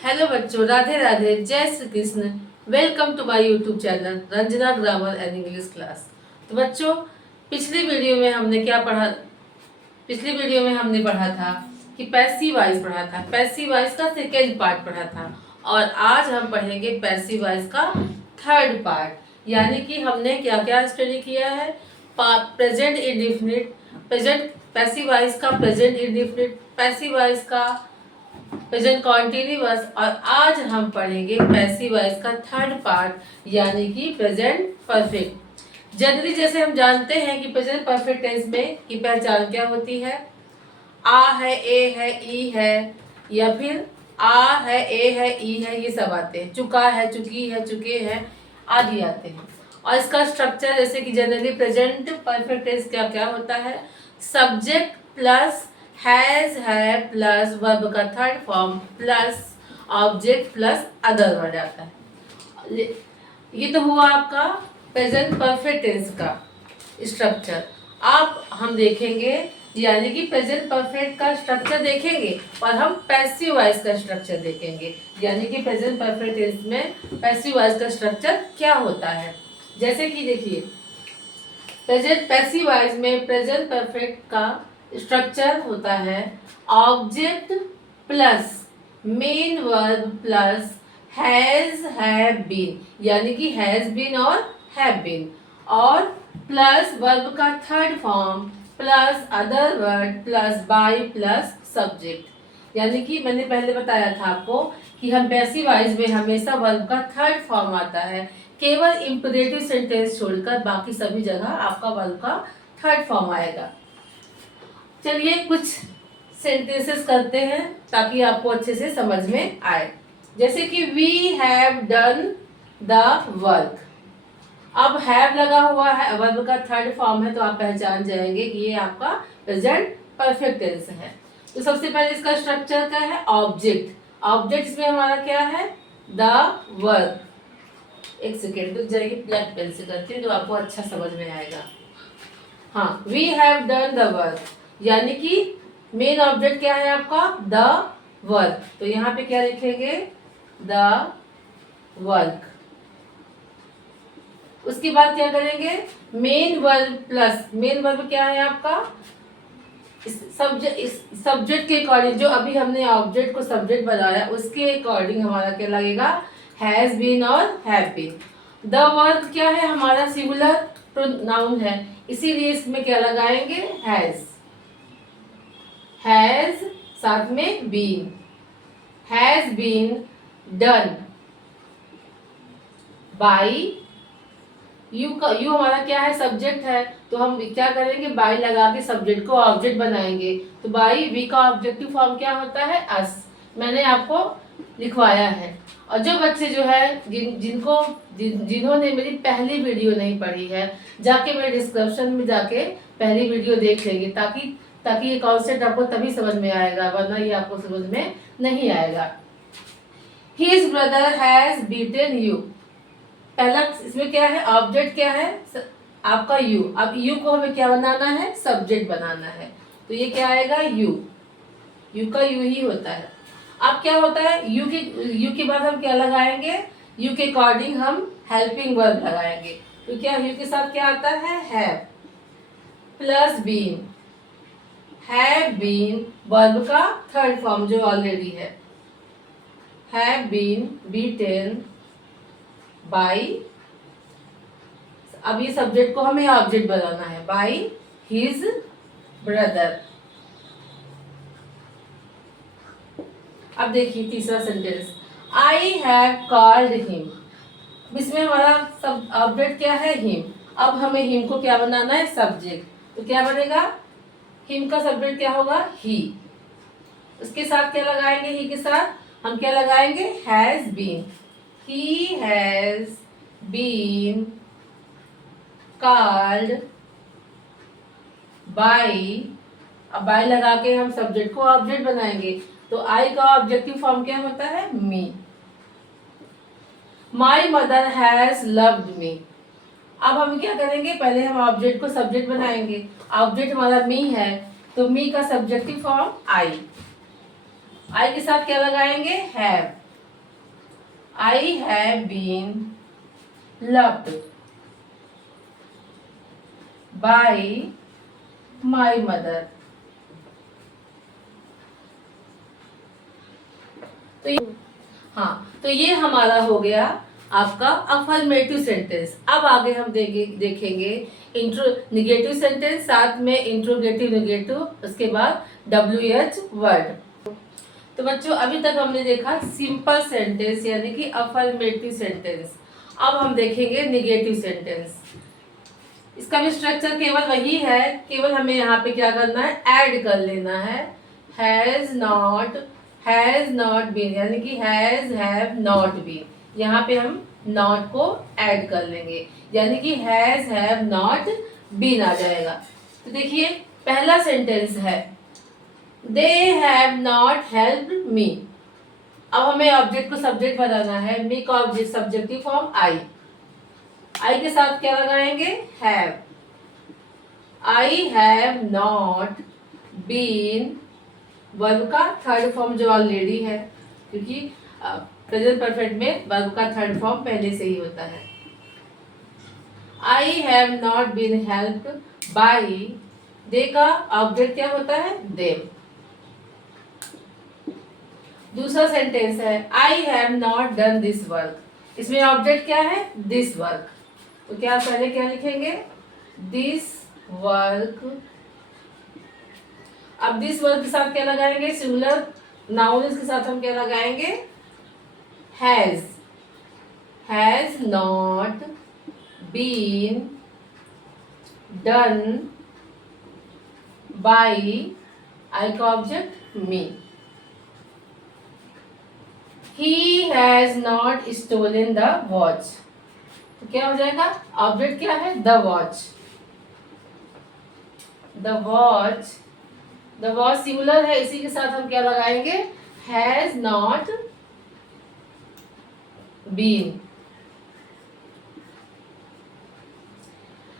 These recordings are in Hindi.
हेलो बच्चों, Radhe Radhe, Jai Shri Krishna. Welcome to my YouTube channel Ranjana grammar and English class. तो बच्चों, पिछली वीडियो में हमने क्या पढ़ा? पिछली वीडियो में हमने पढ़ा था कि पैसिव वॉइस पढ़ा था, पैसिव वॉइस का सेकेंड पार्ट पढ़ा था। और आज हम पढ़ेंगे पैसिव वॉइस का थर्ड पार्ट। यानी कि हमने क्या क्या स्टडी किया है? Present indefinite, present passive voice का प्रेजेंट इंडेफिनिट, पैसिव वॉइस का प्रेजेंट कॉन्टिन्यूअस, और आज हम पढ़ेंगे पैसिव वॉइस का थर्ड पार्ट यानी कि प्रेजेंट परफेक्ट। जनरली जैसे हम जानते हैं कि प्रेजेंट परफेक्ट टेंस में की पहचान क्या होती है? आ है, ए है, ई है, या फिर आ है, ए है, ई है, ये सब आते हैं। चुका है, चुकी है, चुके हैं, आदि आते हैं। और इसका स्ट्रक्चर जैसे कि जनरली प्रेजेंट परफेक्ट टेंस क्या क्या होता है? सब्जेक्ट प्लस हैज है प्लस वर्ब का third form plus object plus other word आता है। ये तो हुआ आपका प्रेजेंट परफेक्ट टेंस का स्ट्रक्चर। अब हम देखेंगे, यानी कि प्रेजेंट परफेक्ट का स्ट्रक्चर देखेंगे और हम पैसिव वॉइस का स्ट्रक्चर देखेंगे। यानी कि प्रेजेंट परफेक्ट टेंस में पैसिव वॉइस का स्ट्रक्चर क्या होता है। जैसे कि देखिए, प्रेजेंट पैसिव वॉइस में प्रेजेंट परफेक्ट का स्ट्रक्चर होता है object plus main verb plus has have been, यानी कि हैज बीन और हैव बीन, और प्लस वर्ब का third form plus other word plus by plus subject. यानी कि मैंने पहले बताया था आपको कि हम पैसिव वॉइस में हमेशा वर्ब का थर्ड फॉर्म आता है, केवल इंपरेटिव सेंटेंस छोड़कर बाकी सभी जगह आपका वर्ब का थर्ड फॉर्म आएगा। चलिए कुछ सेंटेंसेस करते हैं ताकि आपको अच्छे से समझ में आए। जैसे कि we have done the work. अब हैव लगा हुआ है, वर्ब का थर्ड फॉर्म है, तो आप पहचान जाएंगे कि ये आपका प्रेजेंट परफेक्ट टेंस है। तो सबसे पहले इसका स्ट्रक्चर क्या है? ऑब्जेक्ट। ऑब्जेक्ट इसमें हमारा क्या है? The work. एक सेकेंड रुक जाइए, ब्लैक पेन से करती हूँ तो आपको अच्छा समझ में आएगा। हाँ, we have done the work, यानी कि मेन ऑब्जेक्ट क्या है आपका? The work. तो यहाँ पे क्या लिखेंगे? The work. उसके बाद क्या करेंगे? Main verb plus, main verb क्या है आपका? सब्जेक्ट के अकॉर्डिंग, जो अभी हमने ऑब्जेक्ट को सब्जेक्ट बनाया उसके अकॉर्डिंग हमारा क्या लगेगा? हैज बीन और हैव बीन। द वर्क क्या है? हमारा सिंगुलर प्रोनाउन है, इसीलिए इसमें क्या लगाएंगे? हैज। हैज साथ में been, has been done by. You का यू हमारा क्या है? सब्जेक्ट है, तो हम क्या करेंगे? बाई लगा के सब्जेक्ट को ऑब्जेक्ट बनाएंगे। तो बाई वी का ऑब्जेक्टिव फॉर्म क्या होता है? अस। मैंने आपको लिखवाया है। और जो बच्चे जो है जिन्होंने मेरी पहली वीडियो नहीं पढ़ी है, जाके मेरे डिस्क्रिप्शन में जाके पहली वीडियो देख लेंगे, ताकि ये कॉन्सेप्ट आपको तभी समझ में आएगा, वरना ये आपको समझ में नहीं आएगा। His brother has beaten you। पहला इसमें क्या है? ऑब्जेक्ट क्या है? आपका यू। अब यू को हमें क्या बनाना है? सब्जेक्ट बनाना है, तो ये क्या आएगा? यू। यू का यू ही होता है। अब क्या होता है? यू के बाद हम क्या लगाएंगे? यू के अकॉर्डिंग हम हेल्पिंग वर्ब लगाएंगे। तो क्या यू के साथ क्या आता है? Have plus been. Have been verb का थर्ड फॉर्म जो ऑलरेडी है, हैव बीन बीटेन बाई। अब ये सब्जेक्ट को हमें ऑब्जेक्ट बनाना है, बाई हिज ब्रदर। अब देखिए तीसरा sentence, I have called him. इसमें हमारा सब ऑब्जेक्ट क्या है? हिम। अब हमें हिम को क्या बनाना है? सब्जेक्ट। तो क्या बनेगा? हिम का सब्जेक्ट क्या होगा? ही। उसके साथ क्या लगाएंगे? ही के साथ हम क्या लगाएंगे? Has been. He has been called by. अब बाई लगा के हम सब्जेक्ट को ऑब्जेक्ट बनाएंगे, तो आई का ऑब्जेक्टिव फॉर्म क्या होता है? Me. My mother has loved me. अब हम क्या करेंगे? पहले हम ऑब्जेक्ट को सब्जेक्ट बनाएंगे। ऑब्जेक्ट हमारा मी है, तो मी का सब्जेक्टिव फॉर्म आई। आई के साथ क्या लगाएंगे? Have. I have been loved by my mother. तो ये हमारा हो गया आपका अफर्मेटिव सेंटेंस। अब आगे हम देखेंगे निगेटिव सेंटेंस, साथ में इंट्रोगेटिव नेगेटिव, उसके बाद WH वर्ड। तो बच्चों अभी तक हमने देखा सिंपल सेंटेंस यानी कि अफर्मेटिव सेंटेंस। अब हम देखेंगे निगेटिव सेंटेंस। इसका भी स्ट्रक्चर केवल वही है, केवल हमें यहाँ पे क्या करना है, ऐड कर लेना है। हैज नॉट बीन यानी कि हैज हैव नॉट बीन, यहाँ पे हम नॉट को ऐड कर लेंगे यानी कि हैज हैव नॉट बीन आ जाएगा। तो देखिए पहला सेंटेंस है they have not helped me. अब हमें ऑब्जेक्ट को सब्जेक्ट बनाना है। मी का ऑब्जेक्ट सब्जेक्टिव फॉर्म आई के साथ क्या लगाएंगे, have. I have not been verb का थर्ड फॉर्म जो ऑलरेडी है, क्योंकि प्रेजेंट परफेक्ट में वर्ब का थर्ड फॉर्म पहले से ही होता है। I have not been helped by, they का ऑब्जेक्ट क्या होता है, देम। दूसरा सेंटेंस है I have not done this work, इसमें ऑब्जेक्ट क्या है, दिस वर्क। तो क्या पहले क्या लिखेंगे, दिस वर्क। अब दिस वर्क के साथ क्या लगाएंगे, सिंगुलर नाउन, इसके साथ हम क्या लगाएंगे, has not been done by, I का object me. He has not stolen the watch, तो क्या हो जाएगा, ऑब्जेक्ट क्या है, the watch. The watch singular है, इसी के साथ हम क्या लगाएंगे, has not been.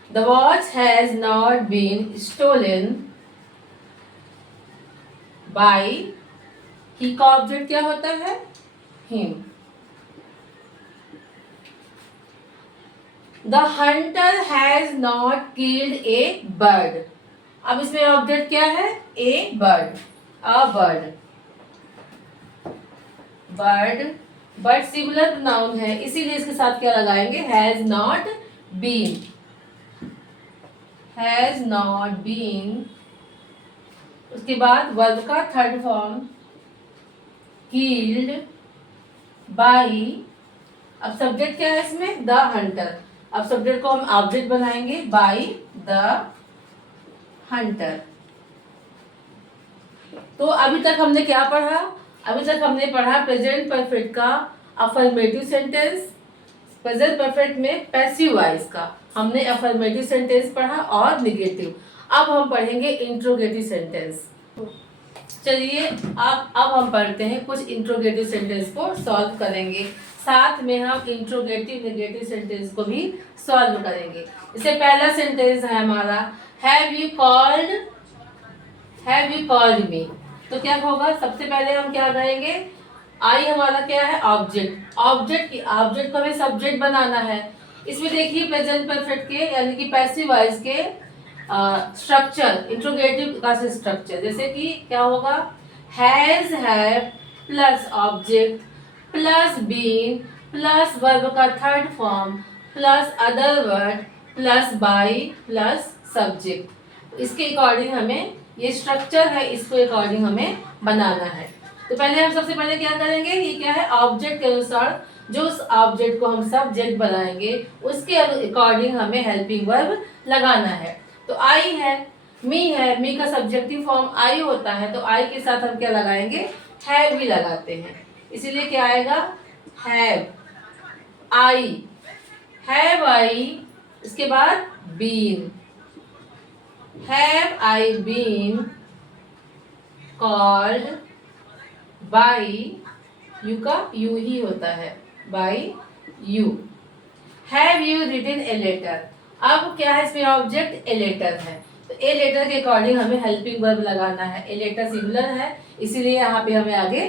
The watch has not been stolen by, he का ऑब्जेक्ट क्या होता है, him. The hunter has not killed a bird. अब इसमें ऑब्जेक्ट क्या है, a bird, a bird. Bird singular noun है, इसीलिए इसके साथ क्या लगाएंगे, हैज नॉट बीन। उसके बाद वर्ब का थर्ड फॉर्म killed बाई। अब सब्जेक्ट क्या है इसमें, द हंटर। अब सब्जेक्ट को हम ऑब्जेक्ट बनाएंगे, बाई द हंटर। तो अभी तक हमने क्या पढ़ा, अभी तक हमने पढ़ा प्रेजेंट परफेक्ट का अफर्मेटिव सेंटेंस, प्रेजेंट परफेक्ट में पैसिव वॉइस का हमने अफर्मेटिव सेंटेंस पढ़ा और निगेटिव। अब हम पढ़ेंगे इंट्रोगेटिव सेंटेंस। चलिए अब हम पढ़ते हैं, कुछ इंट्रोगेटिव सेंटेंस को सॉल्व करेंगे, साथ में हम इंट्रोगेटिव नेगेटिव सेंटेंस को भी सॉल्व करेंगे। इससे पहला सेंटेंस है हमारा हैव यू कॉल्ड मी। तो क्या होगा, सबसे पहले हम क्या करेंगे, आई हमारा क्या है, ऑब्जेक्ट को हमें सब्जेक्ट बनाना है। इसमें देखिए प्रेजेंट परफेक्ट के यानी कि पैसिव वॉइस के स्ट्रक्चर, इंट्रोगेटिव का स्ट्रक्चर, जैसे कि क्या होगा, has have plus object plus been plus verb का third form plus other word plus by plus subject. इसके अकॉर्डिंग हमें ये स्ट्रक्चर है, इसको अकॉर्डिंग हमें बनाना है। तो पहले हम सबसे पहले क्या करेंगे, ये क्या है, ऑब्जेक्ट के अनुसार जो उस ऑब्जेक्ट को हम सब्जेक्ट बनाएंगे उसके अकॉर्डिंग हमें हेल्पिंग वर्ब लगाना है। तो आई है, मी का सब्जेक्टिव फॉर्म आई होता है, तो आई के साथ हम क्या लगाएंगे, हैव भी लगाते हैं, इसीलिए क्या आएगा, हैव आई। इसके बाद been, have I been called by, you का यू ही होता है, by you. Have you written a letter. अब क्या है इसमें ऑब्जेक्ट, ए लेटर है, तो ए लेटर के अकॉर्डिंग हमें हेल्पिंग वर्ब लगाना है। ए लेटर सिंगुलर है, इसीलिए यहाँ पे हमें आगे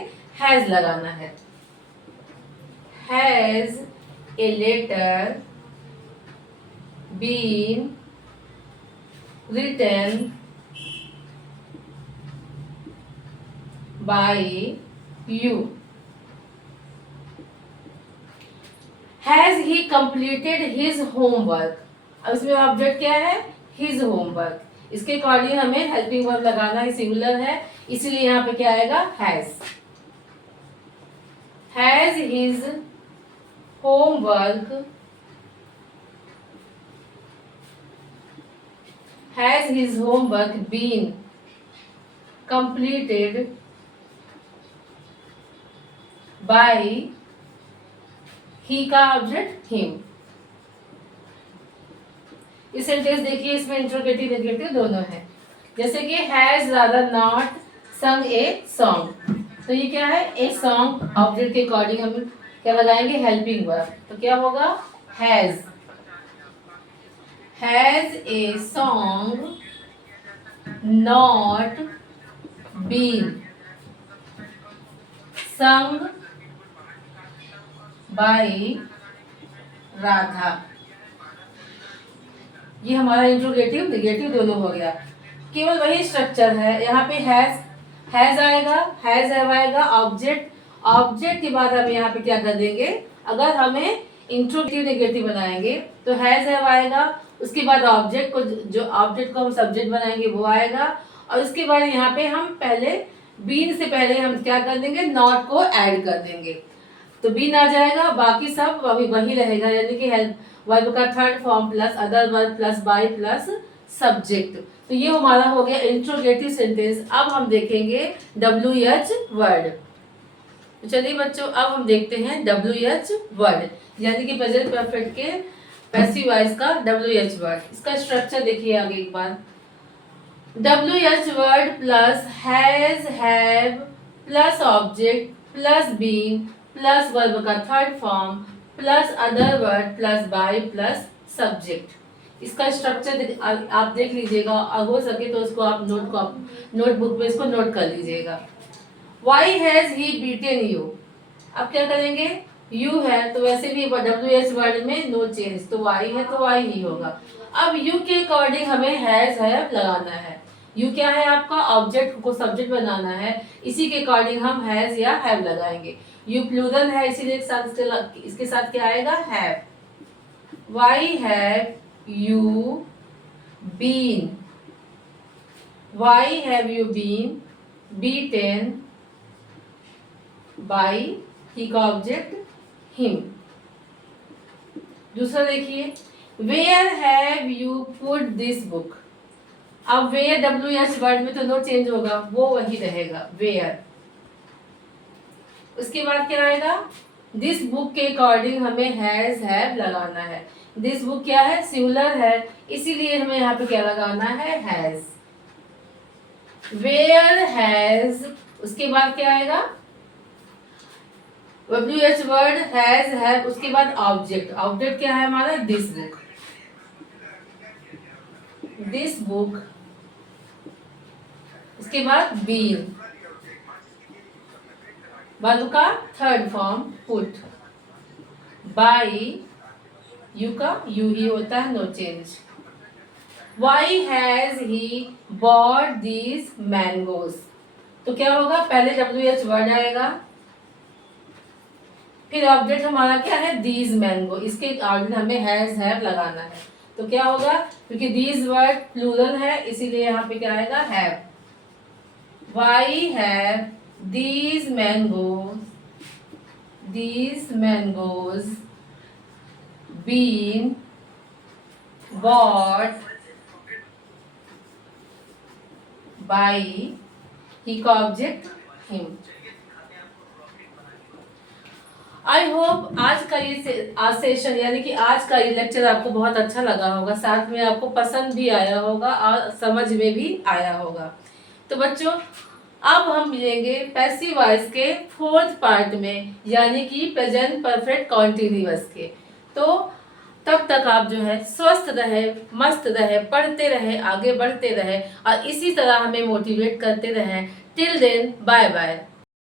हैज लगाना है। Has a letter been written by you? Has he completed his homework? अब इसमें ऑब्जेक्ट क्या है? His homework. इसके अकॉर्डिंग हमें हेल्पिंग वर्ब लगाना है, सिंगुलर है, इसीलिए यहाँ पे क्या आएगा? Has. Has his homework, has his homework been completed by he का ऑब्जेक्ट him. इस सेंटेंस देखिए, इसमें इंट्रोगेटिव नेगेटिव दोनों है. जैसे कि हैज रादर नॉट संग ए सॉन्ग, तो ये क्या है? A song. ऑब्जेक्ट के अकॉर्डिंग हम क्या लगाएंगे? Helping verb. तो क्या होगा? Has. Has a song not been sung by Radha? ये हमारा इंट्रोगेटिव नेगेटिव दोनों हो गया. केवल वही स्ट्रक्चर है. यहाँ पे हैज आएगा, हैज आएगा ऑब्जेक्ट के बाद हम यहाँ पे क्या कर देंगे? अगर हमें इंट्रोगेटिव नेगेटिव बनाएंगे तो हैज आएगा, उसके बाद ऑब्जेक्ट को, जो ऑब्जेक्ट को हम सब्जेक्ट बनाएंगे वो आएगा, और उसके बाद यहाँ पे हम पहले बीन से पहले हम क्या कर देंगे? नॉट को ऐड कर देंगे, तो बीन आ जाएगा. बाकी सब वही रहेगा, यानी कि हेल्प वर्ब का third form plus other verb plus by plus subject. तो ये हमारा हो गया इंट्रोगेटिव सेंटेंस. अब हम देखेंगे WH वर्ड. तो चलिए बच्चों, अब हम देखते हैं WH वर्ड, यानी कि प्रेजेंट परफेक्ट के पैसिव वॉइस का WH वर्ड. इसका स्ट्रक्चर देखिए आगे एक बार. WH word plus has, have plus object plus been plus verb का third form plus other word plus by plus subject. इसका स्ट्रक्चर आप देख लीजिएगा, और हो सके तो उसको आप नोटबुक में इसको नोट कर लीजिएगा. Why has he beaten you. अब क्या करेंगे? यू है तो वैसे भी WH वर्ड में नो चेंज, तो वाई है तो वाई ही होगा. अब यू के अकॉर्डिंग हमें हैज हैव लगाना है. यू क्या है? आपका ऑब्जेक्ट को सब्जेक्ट बनाना है, इसी के अकॉर्डिंग हम हैज या हैव लगाएंगे. यू प्लूरल है, इसीलिए इसके साथ क्या आएगा? Have. Why have you been, why have you been beaten by he का ऑब्जेक्ट हिम. दूसरा देखिए, where have you put this book. अब वेयर WH वर्ड में तो नो चेंज होगा, वो वही रहेगा वेयर. उसके बाद क्या आएगा? दिस बुक के अकॉर्डिंग हमें हैज हैव लगाना है. दिस बुक क्या है? सिंगुलर है, इसीलिए हमें यहाँ पे क्या लगाना है? हैज. वेयर हैज, उसके बाद क्या आएगा? WH वर्ड हैज हैव, उसके बाद ऑब्जेक्ट. ऑब्जेक्ट क्या है हमारा? This book. दिस बुक, उसके बाद बीन, वर्ब का third form put, by you का यू ही होता है, no change. Why has he bought these mangoes. तो क्या होगा? पहले WH वर्ड आएगा, फिर ऑब्जेक्ट हमारा क्या है? These mango. इसके ऑर्डर हमें हैज हैव लगाना है. तो क्या होगा? क्योंकि दीज वर्ड प्लूरल है, इसीलिए यहाँ पे क्या आएगा? Have. Why have these mangoes been bought by he का ऑब्जेक्ट हिम. आई होप आज का ये आज सेशन यानी कि आज का ये लेक्चर आपको बहुत अच्छा लगा होगा, साथ में आपको पसंद भी आया होगा और समझ में भी आया होगा. तो बच्चों, अब हम मिलेंगे पैसिव वॉइस के फोर्थ पार्ट में, यानी कि प्रेजेंट परफेक्ट कॉन्टिन्यूअस के. तो तब तक आप जो है स्वस्थ रहे, मस्त रहे, पढ़ते रहे, आगे बढ़ते रहे और इसी तरह हमें मोटिवेट करते रहे. Till then, bye bye.